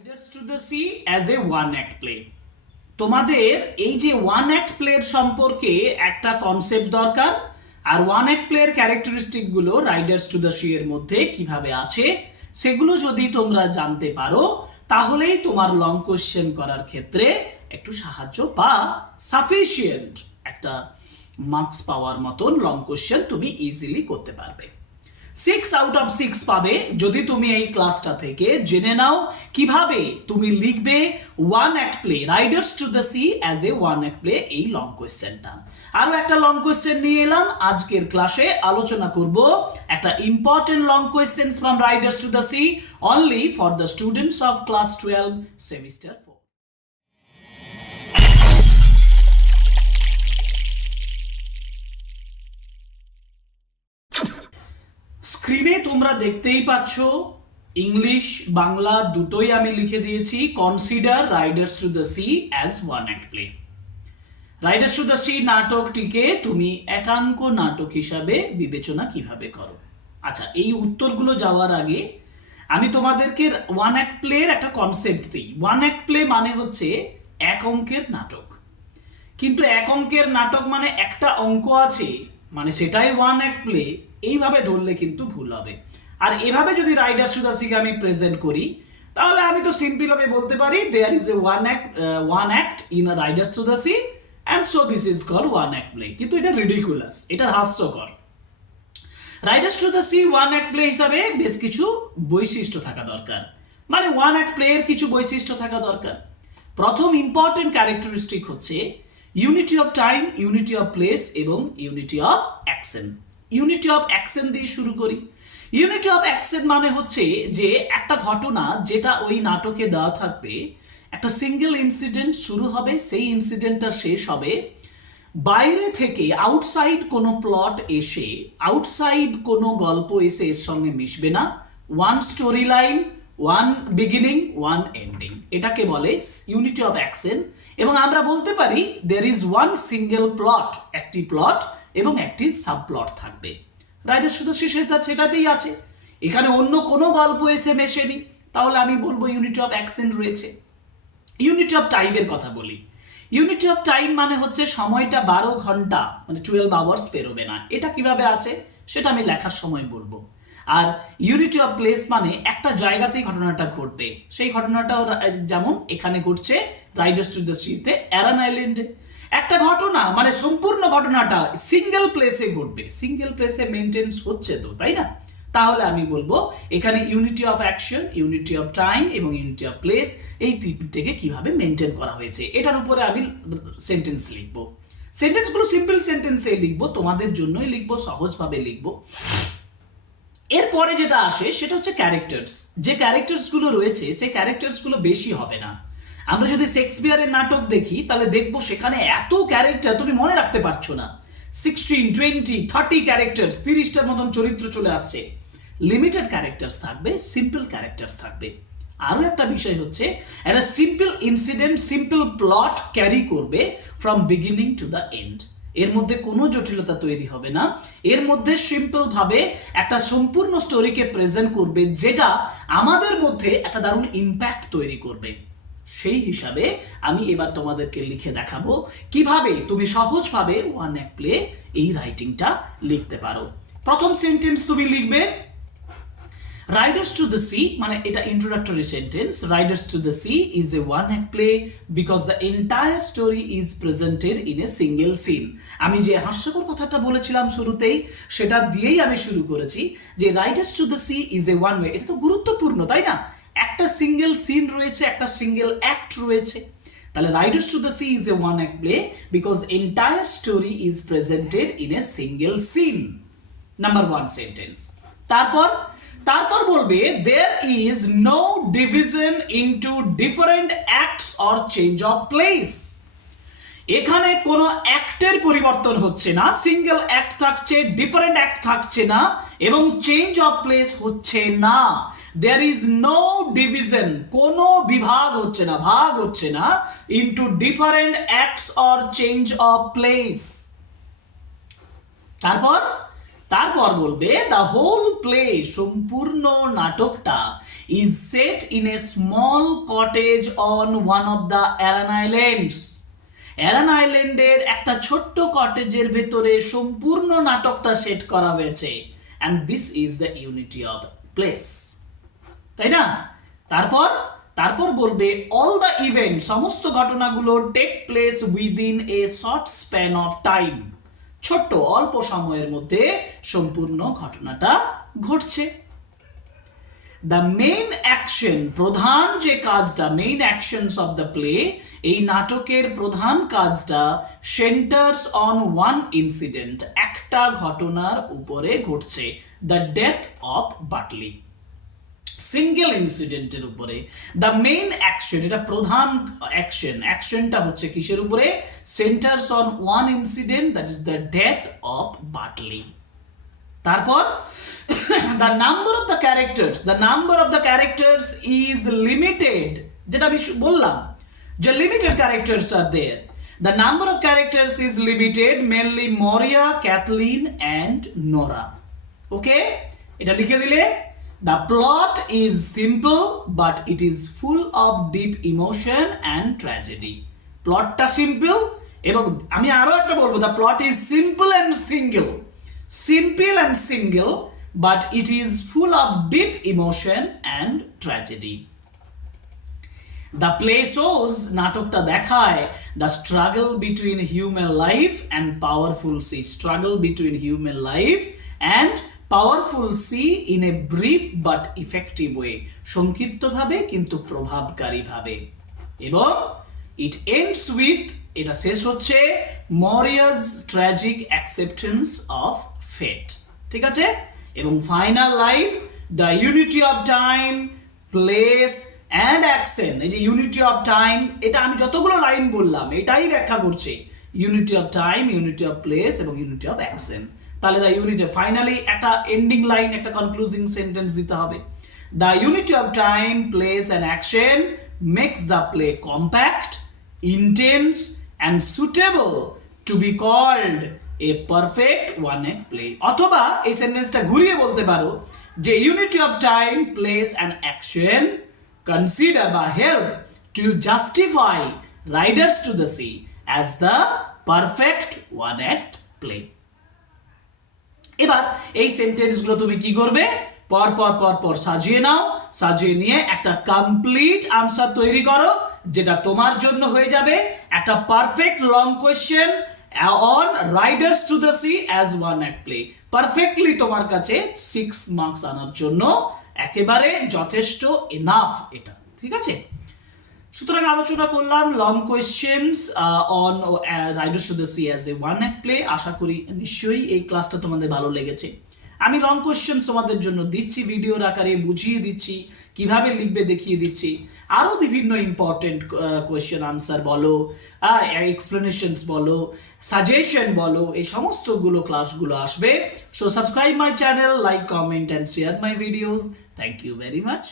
Riders to the Sea as a one act play. তোমাদের এই যে ওয়ান অ্যাক্ট প্লের সম্পর্কে একটা কনসেপ্ট দরকার, আর ওয়ান অ্যাক্ট প্লের ক্যারেক্টারিস্টিক গুলো রাইডার্স টু দ্য সি এর মধ্যে কিভাবে আছে সেগুলো যদি তোমরা জানতে পারো তাহলেই তোমার লং কোশ্চেন করার ক্ষেত্রে একটু সাহায্য বা সাফিসিয়েন্ট একটা মার্কস পাওয়ার মতন লং কোশ্চেন তুমি ইজিলি করতে পারবে। 6 আউট অফ 6 পাবে যদি তুমি এই ক্লাসটা থেকে জেনে নাও কিভাবে তুমি লিখবে one act play Riders to the Sea as a one act play এই লং কোয়েশ্চেনটা। আরো একটা লং কোয়েশ্চেন নিয়ে এলাম আজকের ক্লাসে, আলোচনা করব একটা important long question from Riders to the C only for the students of class 12 semester 4। স্ক্রিনে তোমরা দেখতেই পাচ্ছ ইংলিশ বাংলা দুটোই আমি লিখে দিয়েছি। Consider Riders to the Sea as one act play. Riders to the Sea নাটকটিকে তুমি একাঙ্ক নাটক হিসাবে বিবেচনা কিভাবে করো। আচ্ছা, এই উত্তরগুলো যাওয়ার আগে আমি তোমাদেরকে ওয়ান অ্যাক্ট প্লের একটা কনসেপ্ট দিই। ওয়ান অ্যাক্ট প্লে মানে হচ্ছে এক অঙ্কের নাটক, কিন্তু এক অঙ্কের নাটক মানে একটা অঙ্ক আছে মানে সেটাই ওয়ান অ্যাক্ট প্লে, এইভাবে ধরলে কিন্তু ভুল হবে। আর এভাবে যদি রাইডার্স টু দ্য সিকে আমি প্রেজেন্ট করি তাহলে আমি তো সিম্পল ভাবে বলতে পারি there is a one act in a Riders to the Sea and so this is called one act play. কিন্তু এটা রিডিকুলাস, এটা হাস্যকর। Riders to the Sea one act play হিসাবে বেশ কিছু বৈশিষ্ট্য থাকা দরকার, মানে ওয়ান অ্যাক্ট প্লে এর কিছু বৈশিষ্ট্য থাকা দরকার। প্রথম ইম্পর্টেন্ট ক্যারেক্টারিস্টিক হচ্ছে unity of time, unity of place এবং unity of action. Unity of action দিয়ে শুরু করি। ইউনিটি অফ অ্যাকশন মানে হচ্ছে যে একটা ঘটনা যেটা ওই নাটকে দেওয়া থাকবে, একটা সিঙ্গেল ইনসিডেন্ট শুরু হবে, সেই ইনসিডেন্টটা শেষ হবে, বাইরে থেকে আউটসাইড কোনো প্লট এসে, আউটসাইড কোনো গল্প এসে এর সঙ্গে মিশবে না। One story line, one beginning, one ending, এটাকে বলে ইউনিটি অফ অ্যাকশন। এবং আমরা বলতে পারি there is one single plot, একটি প্লট এবং একটি সাব প্লট থাকবে। রাইডার্স টু দ্য সি সেটাতেই আছে, এখানে অন্য কোনো গল্প এসে মেশেনি, তাহলে আমি বলবো ইউনিটি অফ অ্যাকশন রয়েছে। ইউনিটি অফ টাইমের কথা বলি। ইউনিটি অফ টাইম মানে হচ্ছে সময়টা 12 ঘন্টা মানে 12 আওয়ার্স পেরোবে না, এটা কিভাবে আছে সেটা আমি লেখার সময় বলবো। আর ইউনিটি অফ প্লেস মানে একটা জায়গাতেই ঘটনাটা ঘটবে, সেই ঘটনাটাও যেমন এখানে ঘটছে রাইডার্স টু দ্য সিতে অ্যারান আইল্যান্ডে। একটা ঘটনা মানে সম্পূর্ণ ঘটনাটা সিঙ্গেল প্লেসে ঘটবে, সিঙ্গেল প্লেসে মেনটেন্স হচ্ছে তো, তাই না? তাহলে আমি বলবো এখানে unity of action, unity of time এবং ইউনিটি অফ প্লেস এই তিনটেকে কিভাবে মেনটেন করা হয়েছে এটার উপরে আমি সেন্টেন্স লিখবো। সেন্টেন্সগুলো সিম্পল সেন্টেন্সে লিখবো, তোমাদের জন্যই লিখবো, সহজভাবে লিখবো। এরপরে যেটা আসে সেটা হচ্ছে ক্যারেক্টার্স। যে ক্যারেক্টার্সগুলো রয়েছে সেই ক্যারেক্টার্সগুলো বেশি হবে না। আমরা যদি শেক্সপিয়ারের নাটক দেখি তাহলে দেখবো সেখানে এত ক্যারেক্টার তুমি মনে রাখতে পারছো না। 16, 20, 30 ক্যারেক্টার্স, 30টার মতন চরিত্র চলে আসছে। লিমিটেড ক্যারেক্টার্স থাকবে, সিম্পল ক্যারেক্টার্স থাকবে। আরো একটা বিষয় হচ্ছে একটা simple incident, simple plot carry করবে from beginning to the end. এর মধ্যে কোনো জটিলতা তৈরি হবে না, এর মধ্যে সিম্পল ভাবে একটা সম্পূর্ণ স্টোরিকে প্রেজেন্ট করবে যেটা আমাদের মধ্যে একটা দারুণ ইম্প্যাক্ট তৈরি করবে। সেই হিসাবে আমি এবার তোমাদেরকে লিখে দেখাবো কিভাবে তুমি সহজভাবে ওয়ান অ্যাক্ট প্লে এই রাইটিংটা লিখতে পারো। প্রথম সেন্টেন্স তুমি লিখবে রাইডার্স টু দ্য সি, মানে এটা introductory sentence. Riders to the Sea is a one act play because the entire story is presented in a single scene. আমি যে হাস্যকর কথাটা বলেছিলাম শুরুতেই সেটা দিয়েই আমি শুরু করেছি যে Riders to the Sea is a one way. এটা তো গুরুত্বপূর্ণ, তাই না? একটা সিঙ্গেল সিন রয়েছে, একটা সিঙ্গেল অ্যাক্ট রয়েছে। তাহলে Riders to the Sea is a one act play because entire story is presented in a single scene. Number 1 sentence. তারপর বলবে there is no division into different acts or change of place. এখানে কোনো অ্যাক্টের পরিবর্তন হচ্ছে না, single act থাকছে, different act থাকছে না এবং চেঞ্জ অফ প্লেস হচ্ছে না। দেয়ার ইজ নো ডিভিশন, কোনো বিভাগ হচ্ছে না, ভাগ হচ্ছে না, into different acts or change of place. তারপর তারপর বলবে দ্য হোল প্লে, সম্পূর্ণ নাটকটা is set in a small cottage on one of the Aran Islands. Aran আইল্যান্ডের একটা ছোট্ট কটেজের ভেতরে সম্পূর্ণ নাটকটা সেট করা হয়েছে, and this is the unity of place. তাই না? তারপর তারপর বলবে অল দ্য ইভেন্ট, সমস্ত ঘটনাগুলো take place within a short span of time, ছোট্ট অল্প সময়ের মধ্যে সম্পূর্ণ ঘটনাটা ঘটছে। দ্য মেইন অ্যাকশন, প্রধান যে কাজটা, main actions of the play, এই নাটকের প্রধান কাজটা সেন্টার্স অন ওয়ান ইনসিডেন্ট, একটা ঘটনার উপরে ঘটছে, the death of Bartley, single ইনসিডেন্টের উপরে। দ্য মেইন অ্যাকশন, এটা প্রধান অ্যাকশন, অ্যাকশনটা হচ্ছে কিসের উপরে? Centres on one incident, that is the death of Bartley. তারপর the number of the characters, the number of the characters is limited, যেটা আমি বললাম যে limited characters are there. The number of characters is limited, mainly Maurya, Cathleen and Nora. Okay, এটা লিখে দিলে the plot is simple but it is full of deep emotion and tragedy. প্লটটা সিম্পল, এবং আমি আরো একটা বলবো, the plot is simple and single, simple and single, but it is full of deep emotion and tragedy. The play shows, নাটকটা দেখায়, the struggle between human life and powerful sea, struggle between human life and powerful sea in a brief but effective way, সংক্ষিপ্তভাবে কিন্তু প্রভাবকারী ভাবে। এবং it ends with, এটা শেষ হচ্ছে Maurya's tragic acceptance of fate. ঠিক আছে? এবং final line, the unity of time, place and action. এই যে ইউনিটি অফ টাইম, এটা আমি যতগুলো লাইন বললাম এটাই ব্যাখ্যা করছে, unity of time, unity of place এবং ইউনিটি অফ অ্যাকশন। তাহলে দ্য ইউনিটি, ফাইনালি একটা এন্ডিং লাইন, একটা কনক্লুজিং সেন্টেন্স দিতে হবে। The unity of time, place and action makes the play compact, intense and suitable to be called a perfect one act play। অথবা এই সেন্টেন্সটা ঘুরিয়ে বলতে পারো যে unity of time, place and action consider বা help to justify Riders to the Sea as the perfect one act play. এবার এই সেন্টেন্সগুলো তুমি কি করবে? পর পর পর পর সাজিয়ে নাও, সাজিয়ে নিয়ে একটা কমপ্লিট আনসার তৈরি করো, যেটা তোমার জন্য হয়ে যাবে একটা perfect long question on Riders to the Sea as one act play. Perfectly তোমার কাছে 6 মার্কস আনার জন্য একেবারে যথেষ্ট এনাফ এটা। ঠিক আছে? সুতরাং আলোচনা করলাম long questions on Riders to the Sea as a one act play. আশা করি নিশ্চয়ই এই ক্লাসটা তোমাদের ভালো লেগেছে। আমি লং কোয়েশ্চেন্স তোমাদের জন্য দিচ্ছি, ভিডিওর আকারে বুঝিয়ে দিচ্ছি, কিভাবে লিখবে দেখিয়ে দিচ্ছি। আরও বিভিন্ন ইম্পর্টেন্ট কোয়েশ্চেন আনসার বলো, এক্সপ্লেনেশনস বলো, সাজেশন বলো, এই সমস্তগুলো ক্লাসগুলো আসবে। So subscribe my channel, like, comment and share my videos. Thank you very much.